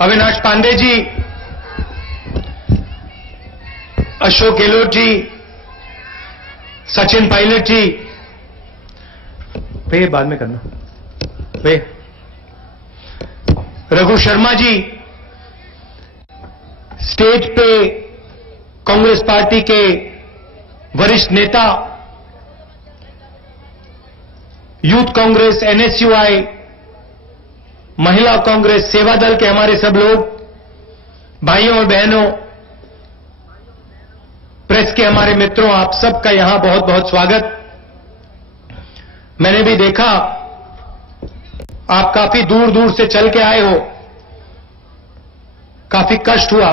अविनाश पांडे जी, अशोक गहलोत जी, सचिन पायलट जी, पे बाद में करना, पे रघु शर्मा जी, स्टेज पे कांग्रेस पार्टी के वरिष्ठ नेता, यूथ कांग्रेस, एनएसयूआई, महिला कांग्रेस, सेवा दल के हमारे सब लोग, भाइयों और बहनों, प्रेस के हमारे मित्रों, आप सबका यहां बहुत बहुत स्वागत। मैंने भी देखा आप काफी दूर दूर से चल के आए हो, काफी कष्ट हुआ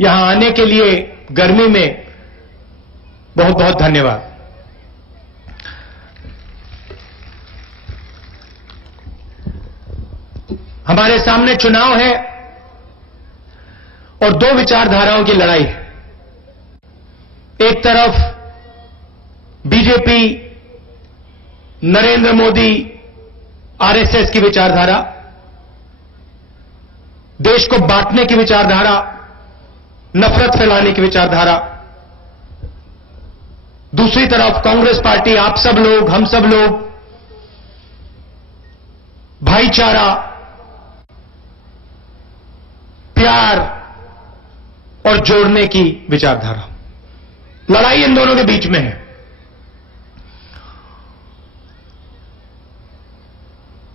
यहां आने के लिए गर्मी में, बहुत बहुत धन्यवाद। हमारे सामने चुनाव है और दो विचारधाराओं की लड़ाई है। एक तरफ बीजेपी, नरेंद्र मोदी, आरएसएस की विचारधारा, देश को बांटने की विचारधारा, नफरत फैलाने की विचारधारा। दूसरी तरफ कांग्रेस पार्टी, आप सब लोग, हम सब लोग, भाईचारा, प्यार और जोड़ने की विचारधारा। लड़ाई इन दोनों के बीच में है।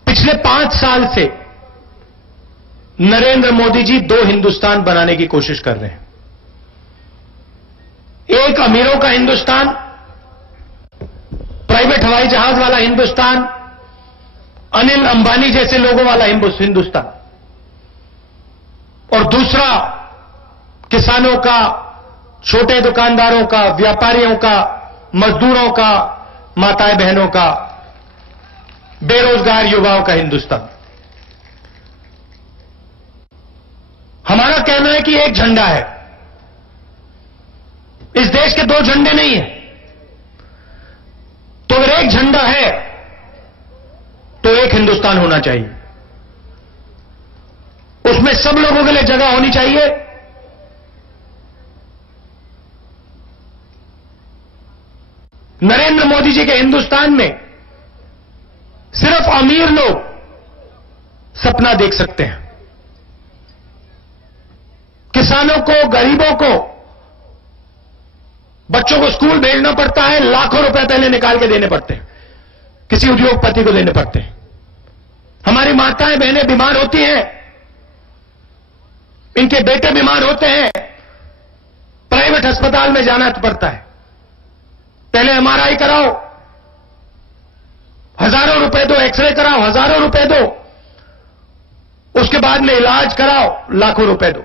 पिछले 5 साल से नरेंद्र मोदी जी 2 हिंदुस्तान बनाने की कोशिश कर रहे हैं। एक अमीरों का हिंदुस्तान, प्राइवेट हवाई जहाज वाला हिंदुस्तान, अनिल अंबानी जैसे लोगों वाला हिंदुस्तान, और दूसरा किसानों का, छोटे दुकानदारों का, व्यापारियों का, मजदूरों का, माताएं बहनों का, बेरोजगार युवाओं का हिंदुस्तान। हमारा कहना है कि एक झंडा है। इस देश के 2 झंडे नहीं है। तो अगर एक झंडा है तो एक हिंदुस्तान होना चाहिए। उसमें सब लोगों के लिए जगह होनी चाहिए। नरेंद्र मोदी जी के हिंदुस्तान में सिर्फ अमीर लोग सपना देख सकते हैं। किसानों को, गरीबों को, बच्चों को स्कूल भेजना पड़ता है, लाखों रुपए पहले निकाल के देने पड़ते हैं, किसी उद्योगपति को देने पड़ते हैं। हमारी माताएं बहनें बीमार होती हैं, इनके बेटे बीमार होते हैं, प्राइवेट अस्पताल में जाना पड़ता है। पहले एमआरआई कराओ, हजारों रुपए दो, एक्सरे कराओ, हजारों रुपए दो, उसके बाद में इलाज कराओ, लाखों रुपए दो।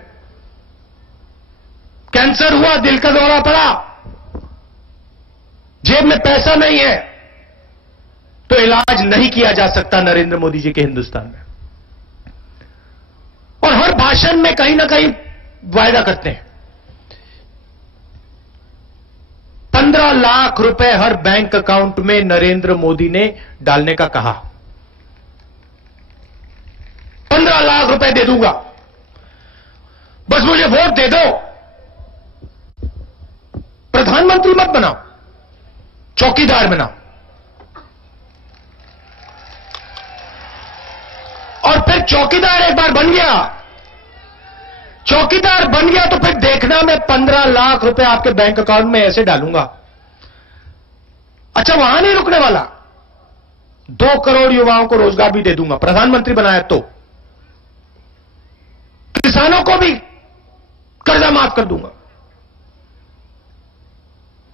कैंसर हुआ, दिल का दौरा पड़ा, जेब में पैसा नहीं है, तो इलाज नहीं किया जा सकता नरेंद्र मोदी जी के हिंदुस्तान में। और हर भाषण में कहीं ना कहीं वायदा करते हैं। 15 लाख रुपए हर बैंक अकाउंट में नरेंद्र मोदी ने डालने का कहा। 15 लाख रुपए दे दूंगा, बस मुझे वोट दे दो। प्रधानमंत्री मत बनाओ, चौकीदार बनाओ। और फिर चौकीदार एक बार बन गया, चौकीदार बन गया तो फिर देखना मैं 15 लाख रुपए आपके बैंक अकाउंट में ऐसे डालूंगा। अच्छा, वहां नहीं रुकने वाला, 2 करोड़ युवाओं को रोजगार भी दे दूंगा, प्रधानमंत्री बनाया तो। किसानों को भी कर्जा माफ कर दूंगा।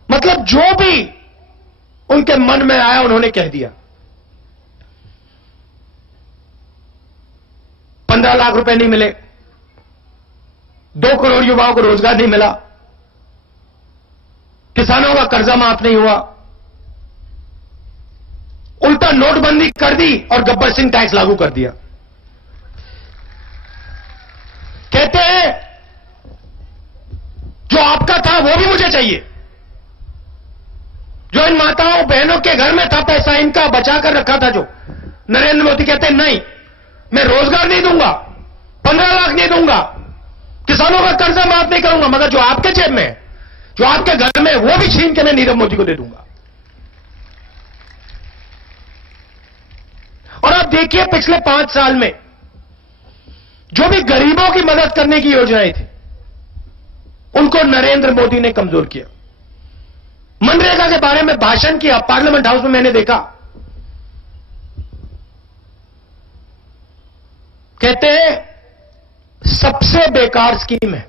मतलब जो भी उनके मन में आया उन्होंने कह दिया। 15 लाख रुपए नहीं मिले, 2 करोड़ युवाओं को रोजगार नहीं मिला, किसानों का कर्जा माफ नहीं हुआ, उल्टा नोटबंदी कर दी और गब्बर सिंह टैक्स लागू कर दिया। कहते हैं जो आपका था वो भी मुझे चाहिए। जो इन माताओं बहनों के घर में था पैसा, इनका बचा कर रखा था, जो नरेंद्र मोदी कहते हैं नहीं, मैं रोजगार नहीं दूंगा, 15 लाख नहीं दूंगा, किसानों का कर्जा माफ नहीं करूंगा, मगर जो आपके जेब में, जो आपके घर में, वो भी छीन के मैं नीरव मोदी को दे दूंगा। और आप देखिए पिछले 5 साल में जो भी गरीबों की मदद करने की योजनाएं थी, उनको नरेंद्र मोदी ने कमजोर किया। मनरेगा के बारे में भाषण किया पार्लियामेंट हाउस में, मैंने देखा, कहते हैं सबसे बेकार स्कीम है।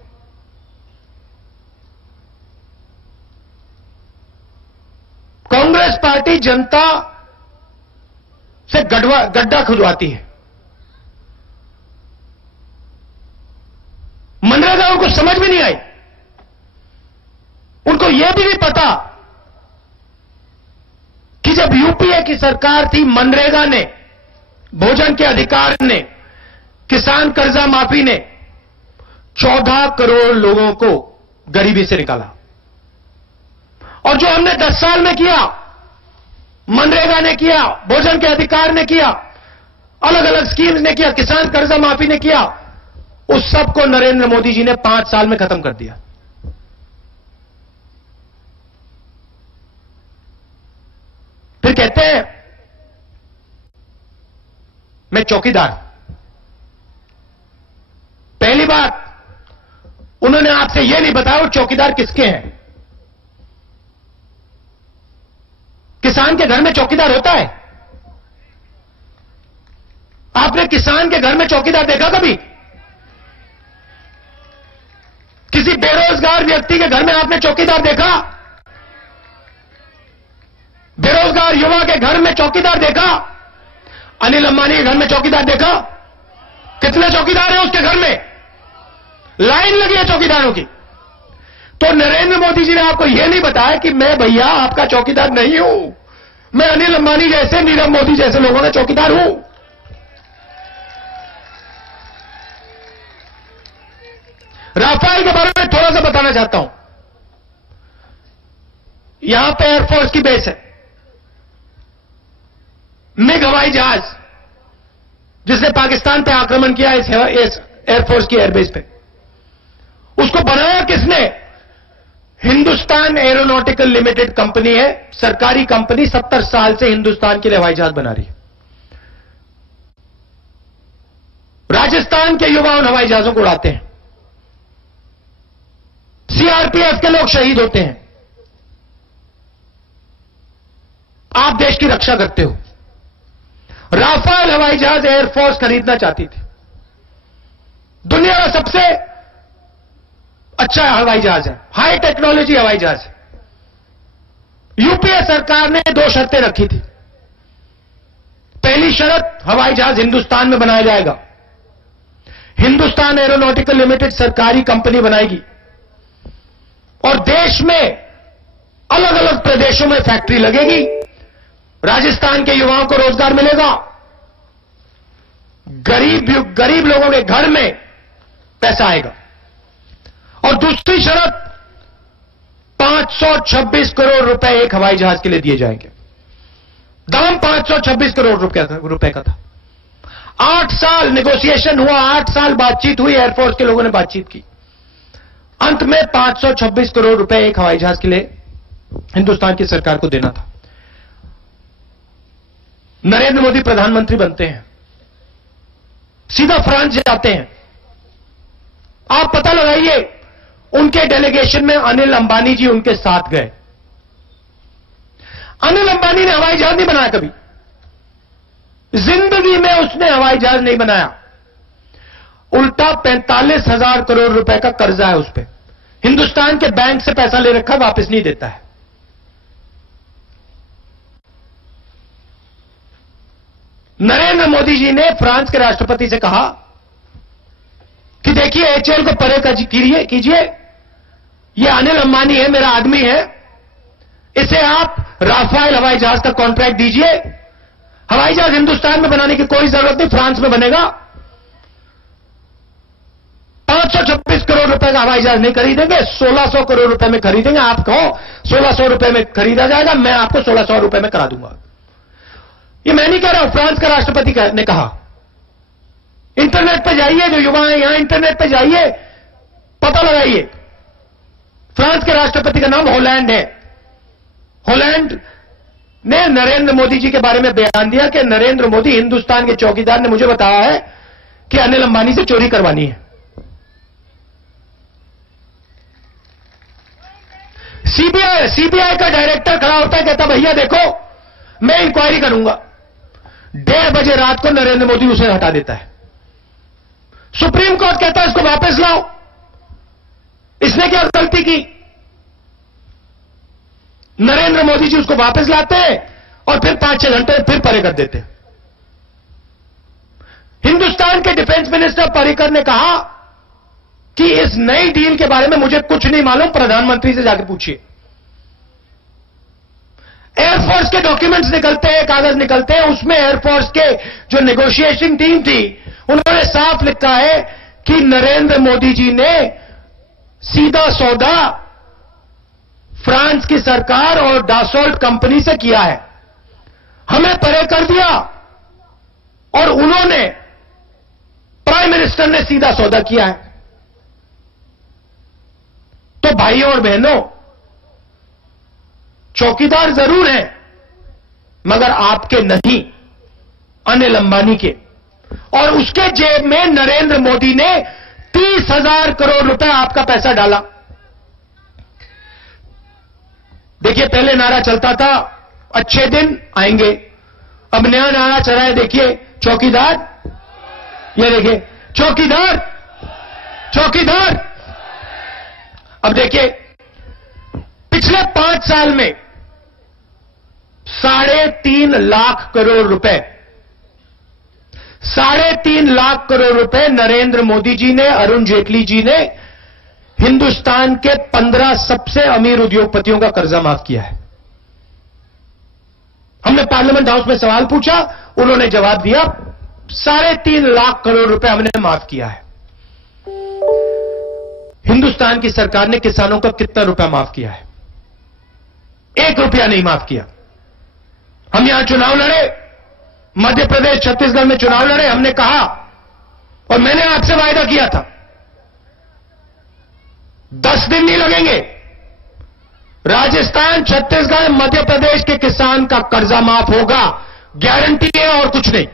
कांग्रेस पार्टी जनता से गड्ढा खुदवाती है। मनरेगा उनको समझ भी नहीं आई, उनको यह भी नहीं पता कि जब यूपीए की सरकार थी, मनरेगा ने, भोजन के अधिकार ने, किसान कर्जा माफी ने 14 करोड़ लोगों को गरीबी से निकाला। और जो हमने 10 साल में किया, मनरेगा ने किया, भोजन के अधिकार ने किया, अलग अलग स्कीम्स ने किया, किसान कर्जा माफी ने किया, उस सब को नरेंद्र मोदी जी ने 5 साल में खत्म कर दिया। फिर कहते हैं मैं चौकीदार हूं। पहली बात, उन्होंने आपसे यह नहीं बताया वो चौकीदार किसके हैं। किसान के घर में चौकीदार होता है? आपने किसान के घर में चौकीदार देखा कभी? किसी बेरोजगार व्यक्ति के घर में आपने चौकीदार देखा? बेरोजगार युवा के घर में चौकीदार देखा? अनिल अंबानी के घर में चौकीदार देखा? कितने चौकीदार हैं उसके घर में? लाइन लगी है चौकीदारों की। तो नरेंद्र मोदी जी ने आपको यह नहीं बताया कि मैं भैया आपका चौकीदार नहीं हूं, मैं अनिल अंबानी जैसे, नीरव मोदी जैसे लोगों का चौकीदार हूं। राफेल के बारे में थोड़ा सा बताना चाहता हूं। यहां पे एयरफोर्स की बेस है, मिग हवाई जहाज जिसने पाकिस्तान पे आक्रमण किया इस एयरफोर्स की एयरबेस पे, उसको बनाया किसने? हिंदुस्तान एरोनॉटिकल लिमिटेड कंपनी है, सरकारी कंपनी, 70 साल से हिंदुस्तान के लिए हवाई जहाज बना रही है। राजस्थान के युवा उन हवाई जहाजों को उड़ाते हैं, सीआरपीएफ के लोग शहीद होते हैं, आप देश की रक्षा करते हो। राफेल हवाई जहाज एयरफोर्स खरीदना चाहती थी, दुनिया का सबसे अच्छा हवाई जहाज है, हाई टेक्नोलॉजी हवाई जहाज है। यूपीए सरकार ने 2 शर्तें रखी थी। पहली शर्त, हवाई जहाज हिंदुस्तान में बनाया जाएगा, हिंदुस्तान एरोनॉटिकल लिमिटेड सरकारी कंपनी बनाएगी और देश में अलग अलग प्रदेशों में फैक्ट्री लगेगी, राजस्थान के युवाओं को रोजगार मिलेगा, गरीब लोगों के घर में पैसा आएगा। और दूसरी शर्त, 526 करोड़ रुपए एक हवाई जहाज के लिए दिए जाएंगे। दाम 526 करोड़ रुपए का था। 8 साल नेगोशिएशन हुआ, 8 साल बातचीत हुई, एयरफोर्स के लोगों ने बातचीत की, अंत में 526 करोड़ रुपए एक हवाई जहाज के लिए हिंदुस्तान की सरकार को देना था। नरेंद्र मोदी प्रधानमंत्री बनते हैं, सीधा फ्रांस जाते हैं। आप पता लगाइए, उनके डेलीगेशन में अनिल अंबानी जी उनके साथ गए। अनिल अंबानी ने हवाई जहाज नहीं बनाया कभी, जिंदगी में उसने हवाई जहाज नहीं बनाया। उल्टा 45,000 करोड़ रुपए का कर्जा है उस पर, हिंदुस्तान के बैंक से पैसा ले रखा, वापस नहीं देता है। नरेंद्र मोदी जी ने फ्रांस के राष्ट्रपति से कहा कि देखिए एचएएल को परे कीजिए, ये अनिल अंबानी है, मेरा आदमी है, इसे आप राफेल हवाई जहाज का कॉन्ट्रैक्ट दीजिए। हवाई जहाज हिंदुस्तान में बनाने की कोई जरूरत नहीं, फ्रांस में बनेगा। 526 करोड़ रुपए का हवाई जहाज नहीं खरीदेंगे, 1600 करोड़ रुपए में खरीदेंगे। आप कहो 1600 रुपए में खरीदा जाएगा, मैं आपको 1600 रुपए में करा दूंगा। ये मैं नहीं कह रहा हूं, फ्रांस का राष्ट्रपति ने कहा। इंटरनेट पे जाइए, जो युवा हैं यहां इंटरनेट पे जाइए, पता लगाइए। फ्रांस के राष्ट्रपति का नाम होलैंड है। होलैंड ने नरेंद्र मोदी जी के बारे में बयान दिया कि नरेंद्र मोदी हिंदुस्तान के चौकीदार ने मुझे बताया है कि अनिल अंबानी से चोरी करवानी है। सीबीआई का डायरेक्टर खड़ा होता है, कहता भैया देखो मैं इंक्वायरी करूंगा। 1:30 बजे रात को नरेंद्र मोदी उसे हटा देता है। सुप्रीम कोर्ट कहता है इसको वापस लाओ, इसने क्या गलती की? नरेंद्र मोदी जी उसको वापस लाते हैं और फिर 5-6 घंटे फिर परे कर देते हैं। हिंदुस्तान के डिफेंस मिनिस्टर पर्रिकर ने कहा कि इस नई डील के बारे में मुझे कुछ नहीं मालूम, प्रधानमंत्री से जाकर पूछिए। एयरफोर्स के डॉक्यूमेंट्स निकलते हैं, कागज निकलते हैं, उसमें एयरफोर्स के जो नेगोशिएटिंग टीम थी उन्होंने साफ लिखा है कि नरेंद्र मोदी जी ने सीधा सौदा फ्रांस की सरकार और डासोल्ट कंपनी से किया है, हमें परे कर दिया और उन्होंने, प्राइम मिनिस्टर ने सीधा सौदा किया है। तो भाइयों और बहनों, चौकीदार जरूर हैं मगर आपके नहीं, अनिल अंबानी के। और उसके जेब में नरेंद्र मोदी ने 30,000 करोड़ रुपए आपका पैसा डाला। देखिए पहले नारा चलता था अच्छे दिन आएंगे, अब नया नारा चला है, देखिए चौकीदार, ये देखिए चौकीदार चौकीदार। अब देखिए पिछले 5 साल में 3.5 लाख करोड़ रुपए, 3.5 लाख करोड़ रुपए नरेंद्र मोदी जी ने, अरुण जेटली जी ने हिंदुस्तान के 15 सबसे अमीर उद्योगपतियों का कर्जा माफ किया है। हमने पार्लियामेंट हाउस में सवाल पूछा, उन्होंने जवाब दिया 3.5 लाख करोड़ रुपए हमने माफ किया है। हिंदुस्तान की सरकार ने किसानों का कितना रुपया माफ किया है? 1 रुपया नहीं माफ किया। हम यहां चुनाव लड़े, मध्य प्रदेश छत्तीसगढ़ में चुनाव लड़े, हमने कहा और मैंने आपसे वायदा किया था 10 दिन नहीं लगेंगे, राजस्थान, छत्तीसगढ़, मध्य प्रदेश के किसान का कर्जा माफ होगा, गारंटी है और कुछ नहीं।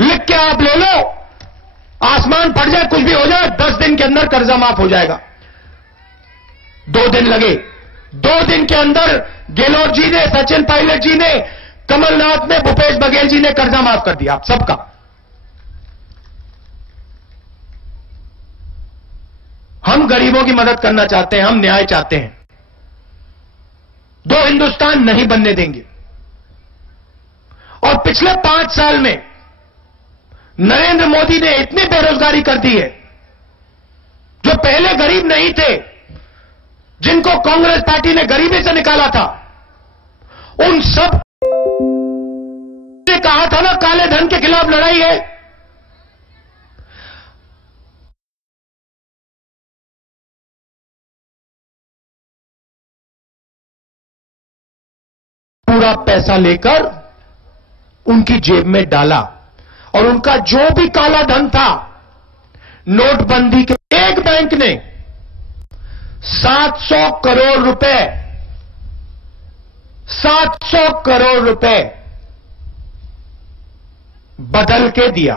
लिख के आप ले लो, आसमान फट जाए, कुछ भी हो जाए, 10 दिन के अंदर कर्जा माफ हो जाएगा। 2 दिन लगे, 2 दिन के अंदर गहलोत जी ने, सचिन पायलट जी ने, कमलनाथ ने, भूपेश बघेल जी ने कर्जा माफ कर दिया आप सबका। हम गरीबों की मदद करना चाहते हैं, हम न्याय चाहते हैं, 2 हिंदुस्तान नहीं बनने देंगे। और पिछले 5 साल में नरेंद्र मोदी ने इतनी बेरोजगारी कर दी है, जो पहले गरीब नहीं थे, जिनको कांग्रेस पार्टी ने गरीबी से निकाला था, उन सब ने कहा था ना काले धन के खिलाफ लड़ाई है, पूरा पैसा लेकर उनकी जेब में डाला और उनका जो भी काला धन था, नोटबंदी के एक बैंक ने 700 करोड़ रुपए 700 करोड़ रुपए बदल के दिया।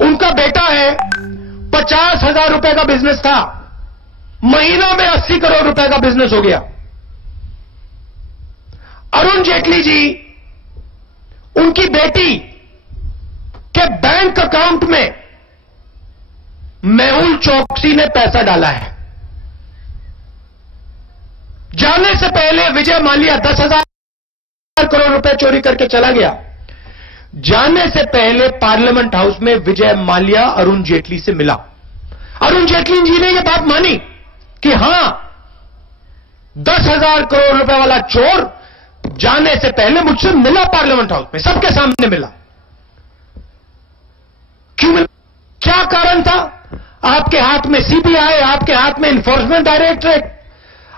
उनका बेटा है, 50,000 रुपए का बिजनेस था, महीनों में 80 करोड़ रुपए का बिजनेस हो गया। अरुण जेटली जी, उनकी बेटी के बैंक अकाउंट में मेहुल चोकसी ने पैसा डाला है। जाने से पहले विजय माल्या 10,000 करोड़ रुपए चोरी करके चला गया। जाने से पहले पार्लियामेंट हाउस में विजय माल्या अरुण जेटली से मिला। अरुण जेटली जी ने यह बात मानी कि हां, 10,000 करोड़ रुपए वाला चोर जाने से पहले मुझसे मिला, पार्लियामेंट हाउस में सबके सामने मिला। क्यों मिला? क्या कारण था? आपके हाथ में सीबीआई, आपके हाथ में इन्फोर्समेंट डायरेक्टरेट,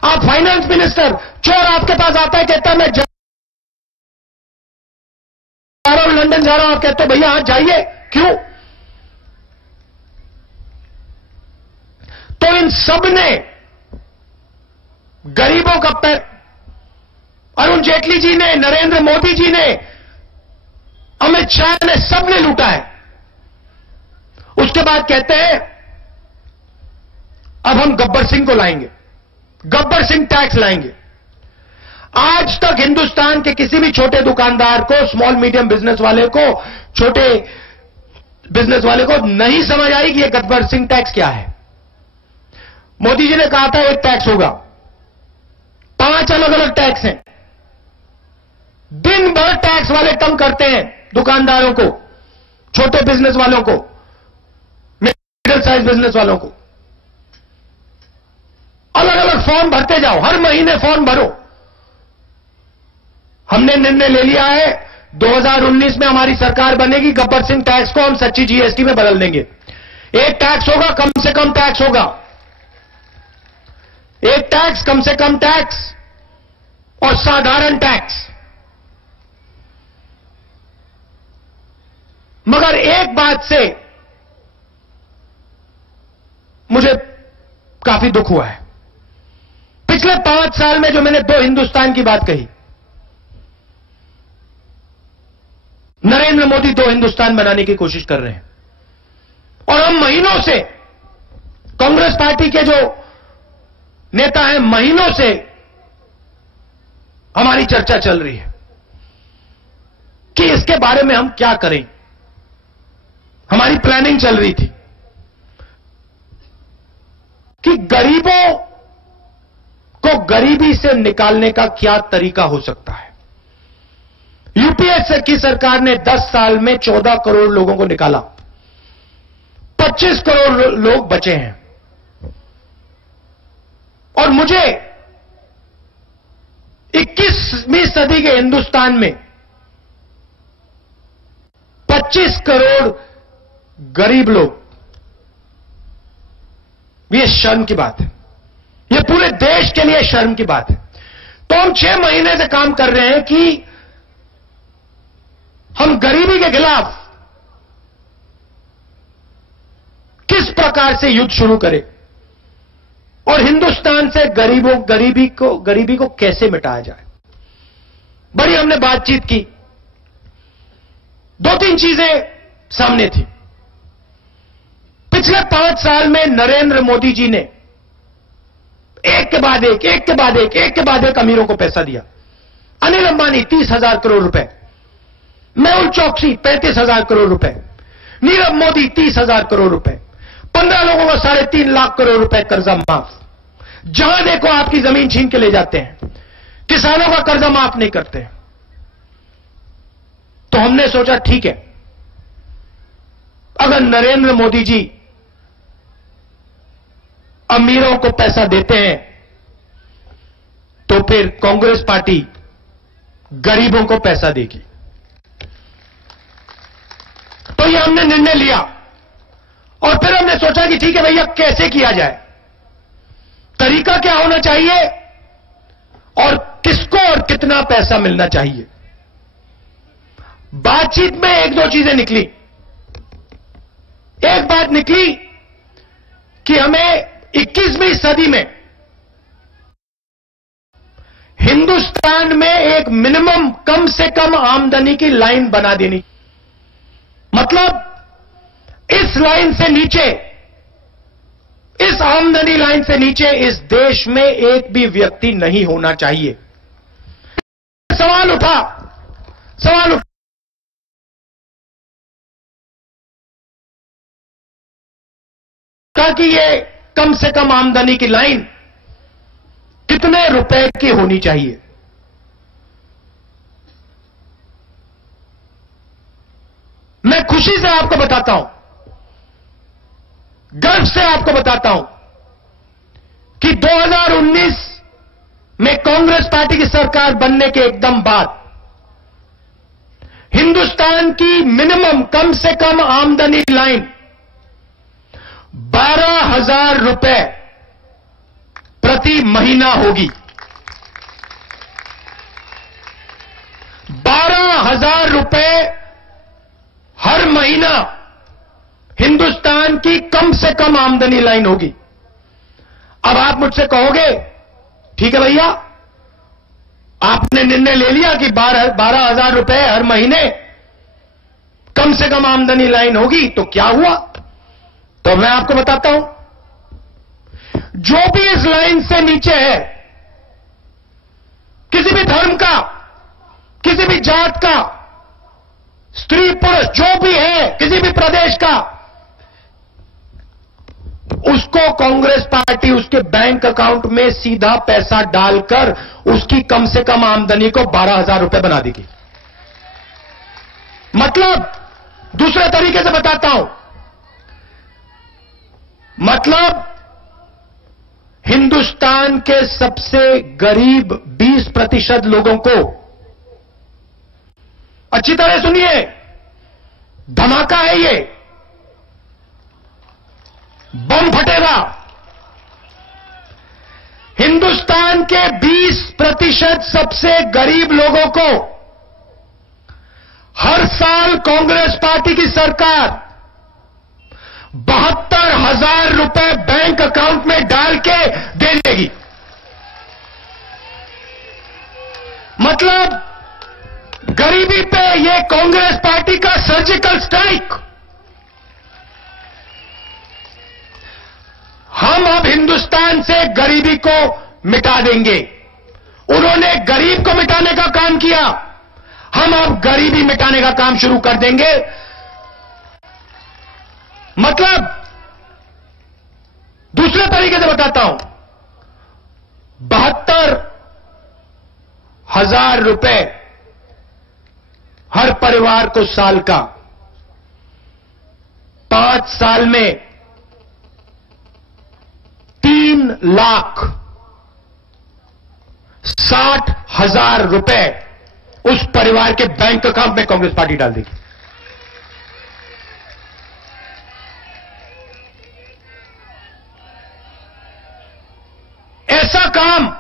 आप फाइनेंस मिनिस्टर, चोर आपके पास आता है, कहता है मैं लंदन जा रहा हूं, आप कहते हो भैया आज जाइए, क्यों? तो इन सब ने गरीबों का पैर, अरुण जेटली जी ने, नरेंद्र मोदी जी ने, अमित शाह ने, सबने लूटा है। उसके बाद कहते हैं अब हम गब्बर सिंह को लाएंगे, गब्बर सिंह टैक्स लाएंगे। आज तक हिंदुस्तान के किसी भी छोटे दुकानदार को, स्मॉल मीडियम बिजनेस वाले को, छोटे बिजनेस वाले को नहीं समझ आई कि यह गब्बर सिंह टैक्स क्या है। मोदी जी ने कहा था एक टैक्स होगा, 5 अलग अलग टैक्स हैं। दिन भर टैक्स वाले तंग करते हैं दुकानदारों को, छोटे बिजनेस वालों को, मिडिल साइज बिजनेस वालों को। अलग अलग फॉर्म भरते जाओ, हर महीने फॉर्म भरो। हमने निर्णय ले लिया है 2019 में हमारी सरकार बनेगी, गब्बर सिंह टैक्स को हम सच्ची जीएसटी में बदल देंगे। एक टैक्स होगा, कम से कम टैक्स होगा, एक टैक्स, कम से कम टैक्स और साधारण टैक्स। मगर एक बात से मुझे काफी दुख हुआ है। पिछले 5 साल में जो मैंने 2 हिंदुस्तान की बात कही, नरेंद्र मोदी 2 हिंदुस्तान बनाने की कोशिश कर रहे हैं। और हम महीनों से, कांग्रेस पार्टी के जो नेता हैं, महीनों से हमारी चर्चा चल रही है कि इसके बारे में हम क्या करें। हमारी प्लानिंग चल रही थी कि गरीबों को गरीबी से निकालने का क्या तरीका हो सकता है। यूपीए की सरकार ने 10 साल में 14 करोड़ लोगों को निकाला, 25 करोड़ लोग बचे हैं। और मुझे 21वीं सदी के हिंदुस्तान में 25 करोड़ गरीब लोग, ये शर्म की बात है, ये पूरे देश के लिए शर्म की बात है। तो हम 6 महीने से काम कर रहे हैं कि हम गरीबी के खिलाफ किस प्रकार से युद्ध शुरू करें और हिंदुस्तान से गरीबी को कैसे मिटाया जाए। बड़ी हमने बातचीत की, 2-3 चीजें सामने थी। पिछले 5 साल में नरेंद्र मोदी जी ने एक के बाद एक अमीरों को पैसा दिया। अनिल अंबानी 30,000 करोड़ रुपए, मेहुल चौकसी 35,000 करोड़ रुपए, नीरव मोदी 30,000 करोड़ रुपए, 15 लोगों को 3.5 लाख करोड़ रुपए कर्जा माफ। जहां देखो आपकी जमीन छीन के ले जाते हैं, किसानों का कर्जा माफ नहीं करते। तो हमने सोचा ठीक है, अगर नरेंद्र मोदी जी अमीरों को पैसा देते हैं तो फिर कांग्रेस पार्टी गरीबों को पैसा देगी। तो ये हमने निर्णय लिया और फिर हमने सोचा कि ठीक है भैया, कैसे किया जाए, तरीका क्या होना चाहिए और किसको और कितना पैसा मिलना चाहिए। बातचीत में 1-2 चीजें निकली। एक बात निकली कि हमें 21वीं सदी में हिंदुस्तान में एक मिनिमम, कम से कम आमदनी की लाइन बना देनी। मतलब इस लाइन से नीचे, इस आमदनी लाइन से नीचे इस देश में एक भी व्यक्ति नहीं होना चाहिए। सवाल उठा कि ये कम से कम आमदनी की लाइन कितने रुपए की होनी चाहिए। मैं खुशी से आपको बताता हूं, गर्व से आपको बताता हूं कि 2019 में कांग्रेस पार्टी की सरकार बनने के एकदम बाद हिंदुस्तान की मिनिमम, कम से कम आमदनी लाइन 12,000 रुपए प्रति महीना होगी। 12,000 रुपए महीना हिंदुस्तान की कम से कम आमदनी लाइन होगी। अब आप मुझसे कहोगे, ठीक है भैया, आपने निर्णय ले लिया कि 12,000 रुपए हर महीने कम से कम आमदनी लाइन होगी, तो क्या हुआ? तो मैं आपको बताता हूं, जो भी इस लाइन से नीचे है, किसी भी धर्म का, किसी भी जात का, स्त्री पुरुष जो भी है, किसी भी प्रदेश का, उसको कांग्रेस पार्टी उसके बैंक अकाउंट में सीधा पैसा डालकर उसकी कम से कम आमदनी को 12,000 रुपए बना देगी। मतलब दूसरे तरीके से बताता हूं, मतलब हिंदुस्तान के सबसे गरीब 20% लोगों को, अच्छी तरह सुनिए, धमाका है ये, बम फटेगा। हिंदुस्तान के 20% सबसे गरीब लोगों को हर साल कांग्रेस पार्टी की सरकार 72,000 रुपए बैंक अकाउंट में डाल के दे देगी। मतलब गरीबी पे ये कांग्रेस पार्टी का सर्जिकल स्ट्राइक। हम अब हिंदुस्तान से गरीबी को मिटा देंगे। उन्होंने गरीब को मिटाने का काम किया, हम अब गरीबी मिटाने का काम शुरू कर देंगे। मतलब दूसरे तरीके से बताता हूं, 72,000 रुपए हर परिवार को साल का, 5 साल में 3,60,000 रुपए उस परिवार के बैंक अकाउंट में कांग्रेस पार्टी डाल देगी। ऐसा काम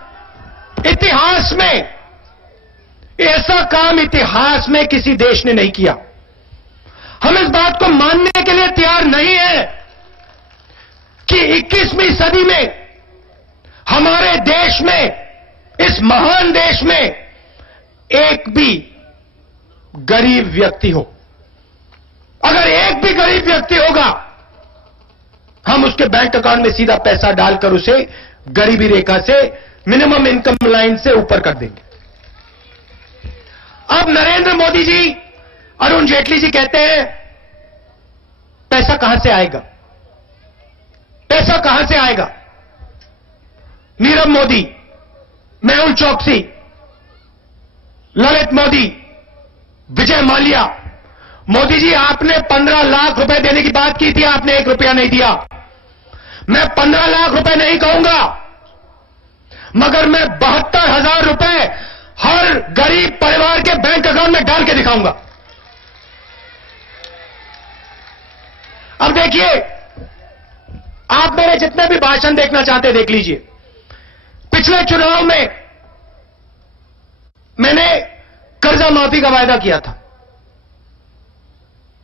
इतिहास में किसी देश ने नहीं किया। हम इस बात को मानने के लिए तैयार नहीं है कि 21वीं सदी में हमारे देश में, इस महान देश में एक भी गरीब व्यक्ति हो। अगर एक भी गरीब व्यक्ति होगा, हम उसके बैंक अकाउंट में सीधा पैसा डालकर उसे गरीबी रेखा से, मिनिमम इनकम लाइन से ऊपर कर देंगे। अब नरेंद्र मोदी जी, अरुण जेटली जी कहते हैं, पैसा कहां से आएगा? पैसा कहां से आएगा? नीरव मोदी, मेहुल चोकसी, ललित मोदी, विजय माल्या, मोदी जी आपने 15 लाख रुपए देने की बात की थी, आपने 1 रुपया नहीं दिया। मैं 15 लाख रुपए नहीं कहूंगा, मगर मैं 72,000 रुपए हर गरीब परिवार के बैंक अकाउंट में डाल के दिखाऊंगा। अब देखिए, आप मेरे जितने भी भाषण देखना चाहते देख लीजिए। पिछले चुनाव में मैंने कर्जा माफी का वायदा किया था।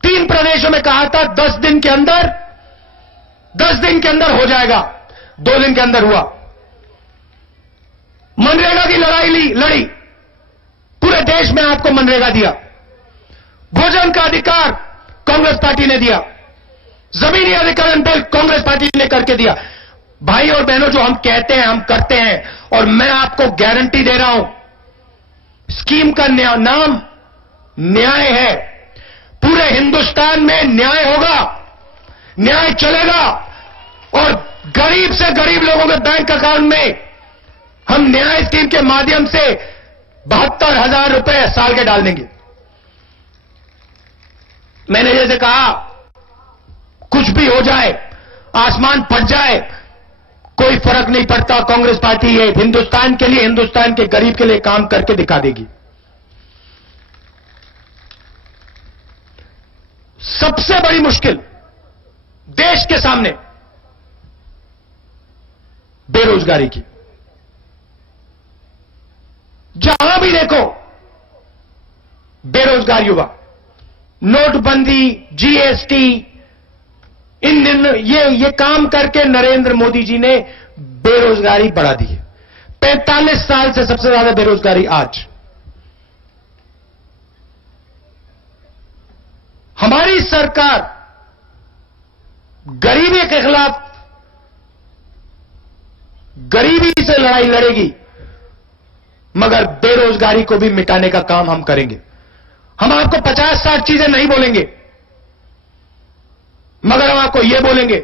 3 प्रदेशों में कहा था 10 दिन के अंदर हो जाएगा। 2 दिन के अंदर हुआ। मनरेगा की लड़ी, पूरे देश में आपको मनरेगा दिया। भोजन का अधिकार कांग्रेस पार्टी ने दिया। जमीनी अधिग्रहण बिल कांग्रेस पार्टी ने करके दिया। भाई और बहनों, जो हम कहते हैं हम करते हैं, और मैं आपको गारंटी दे रहा हूं, स्कीम का नाम न्याय है। पूरे हिंदुस्तान में न्याय होगा, न्याय चलेगा, और गरीब से गरीब लोगों के बैंक अकाउंट में हम न्याय स्कीम के माध्यम से 72,000 रुपए साल के डाल देंगे। मैंने जैसे कहा, कुछ भी हो जाए, आसमान फट जाए, कोई फर्क नहीं पड़ता। कांग्रेस पार्टी ये हिंदुस्तान के लिए, हिंदुस्तान के गरीब के लिए काम करके दिखा देगी। सबसे बड़ी मुश्किल देश के सामने बेरोजगारी की। जहां भी देखो बेरोजगार युवा, नोटबंदी, जीएसटी, ये काम करके नरेंद्र मोदी जी ने बेरोजगारी बढ़ा दी है। 45 साल से सबसे ज्यादा बेरोजगारी आज। हमारी सरकार गरीबी के खिलाफ गरीबी से लड़ाई लड़ेगी, मगर बेरोजगारी को भी मिटाने का काम हम करेंगे। हम आपको 50-60 चीजें नहीं बोलेंगे, मगर हम आपको यह बोलेंगे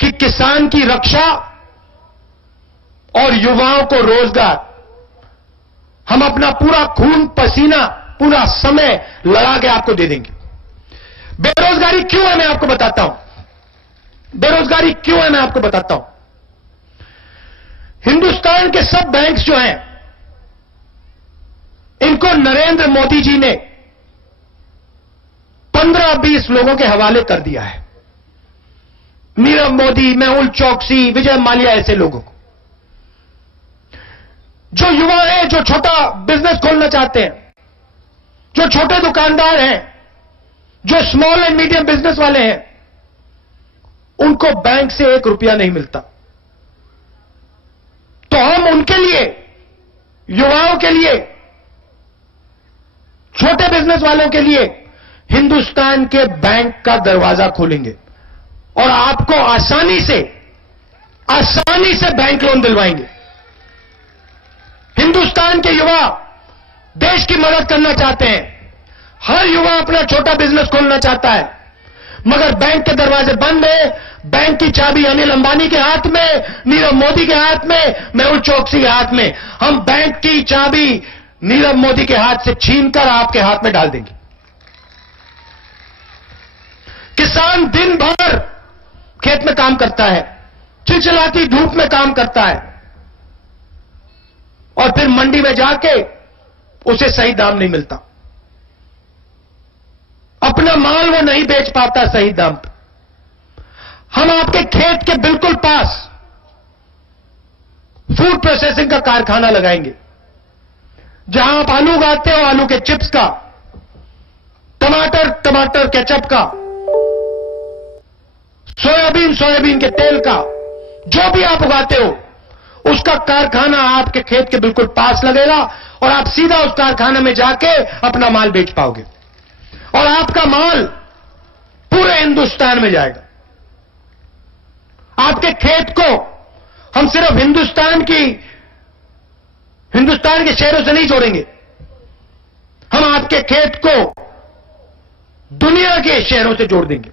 कि किसान की रक्षा और युवाओं को रोजगार हम अपना पूरा खून पसीना, पूरा समय लड़ा के आपको दे देंगे। बेरोजगारी क्यों है मैं आपको बताता हूं। बेरोजगारी क्यों है मैं आपको बताता हूं। हिंदुस्तान के सब बैंक्स जो हैं, इनको नरेंद्र मोदी जी ने 15-20 लोगों के हवाले कर दिया है। नीरव मोदी, मेहुल चोकसी, विजय माल्या, ऐसे लोगों को। जो युवा हैं, जो छोटा बिजनेस खोलना चाहते हैं, जो छोटे दुकानदार हैं, जो स्मॉल एंड मीडियम बिजनेस वाले हैं, उनको बैंक से 1 रुपया नहीं मिलता। तो हम उनके लिए, युवाओं के लिए, छोटे बिजनेस वालों के लिए हिंदुस्तान के बैंक का दरवाजा खोलेंगे और आपको आसानी से बैंक लोन दिलवाएंगे। हिंदुस्तान के युवा देश की मदद करना चाहते हैं। हर युवा अपना छोटा बिजनेस खोलना चाहता है, मगर बैंक के दरवाजे बंद है। बैंक की चाबी अनिल अंबानी के हाथ में, नीरव मोदी के हाथ में, मेहुल चोकसी के हाथ में। हम बैंक की चाबी नीरव मोदी के हाथ से छीनकर आपके हाथ में डाल देंगे। किसान दिन भर खेत में काम करता है, चिलचिलाती धूप में काम करता है, और फिर मंडी में जाके उसे सही दाम नहीं मिलता। अपना माल वो नहीं बेच पाता सही दाम पर। हम आपके खेत के बिल्कुल पास फूड प्रोसेसिंग का कारखाना लगाएंगे, जहां आप आलू उगाते हो, आलू के चिप्स का, टमाटर केचप का, सोयाबीन के तेल का, जो भी आप उगाते हो, उसका कारखाना आपके खेत के बिल्कुल पास लगेगा और आप सीधा उस कारखाने में जाके अपना माल बेच पाओगे और आपका माल पूरे हिंदुस्तान में जाएगा। आपके खेत को हम सिर्फ हिंदुस्तान के शहरों से नहीं जोड़ेंगे, हम आपके खेत को दुनिया के शहरों से जोड़ देंगे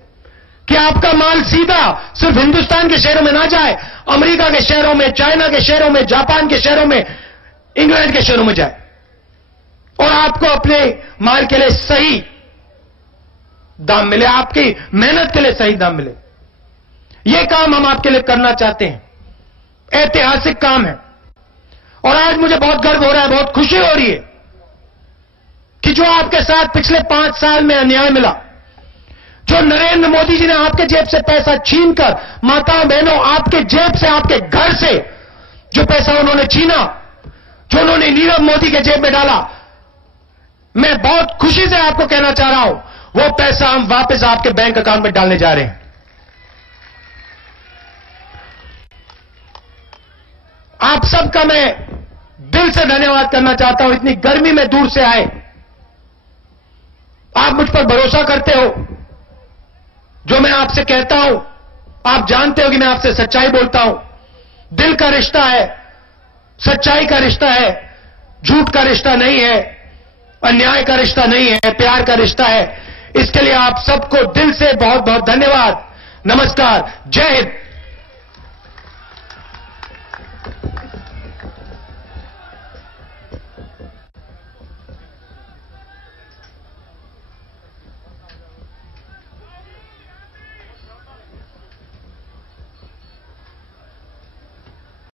कि आपका माल सीधा सिर्फ हिंदुस्तान के शहरों में ना जाए, अमेरिका के शहरों में, चाइना के शहरों में, जापान के शहरों में, इंग्लैंड के शहरों में जाए और आपको अपने माल के लिए सही दाम मिले, आपकी मेहनत के लिए सही दाम मिले। यह काम हम आपके लिए करना चाहते हैं। ऐतिहासिक काम है और आज मुझे बहुत गर्व हो रहा है, बहुत खुशी हो रही है कि जो आपके साथ पिछले 5 साल में अन्याय मिला, जो नरेंद्र मोदी जी ने आपके जेब से पैसा छीनकर, माताओं बहनों, आपके जेब से, आपके घर से जो पैसा उन्होंने छीना, जो उन्होंने नीरव मोदी के जेब में डाला, मैं बहुत खुशी से आपको कहना चाह रहा हूं, वो पैसा हम वापस आपके बैंक अकाउंट में डालने जा रहे हैं। आप सबका मैं दिल से धन्यवाद करना चाहता हूं। इतनी गर्मी में दूर से आए, आप मुझ पर भरोसा करते हो। जो मैं आपसे कहता हूं, आप जानते हो कि मैं आपसे सच्चाई बोलता हूं। दिल का रिश्ता है, सच्चाई का रिश्ता है, झूठ का रिश्ता नहीं है, अन्याय का रिश्ता नहीं है, प्यार का रिश्ता है। इसके लिए आप सबको दिल से बहुत बहुत धन्यवाद। नमस्कार, जय हिंद।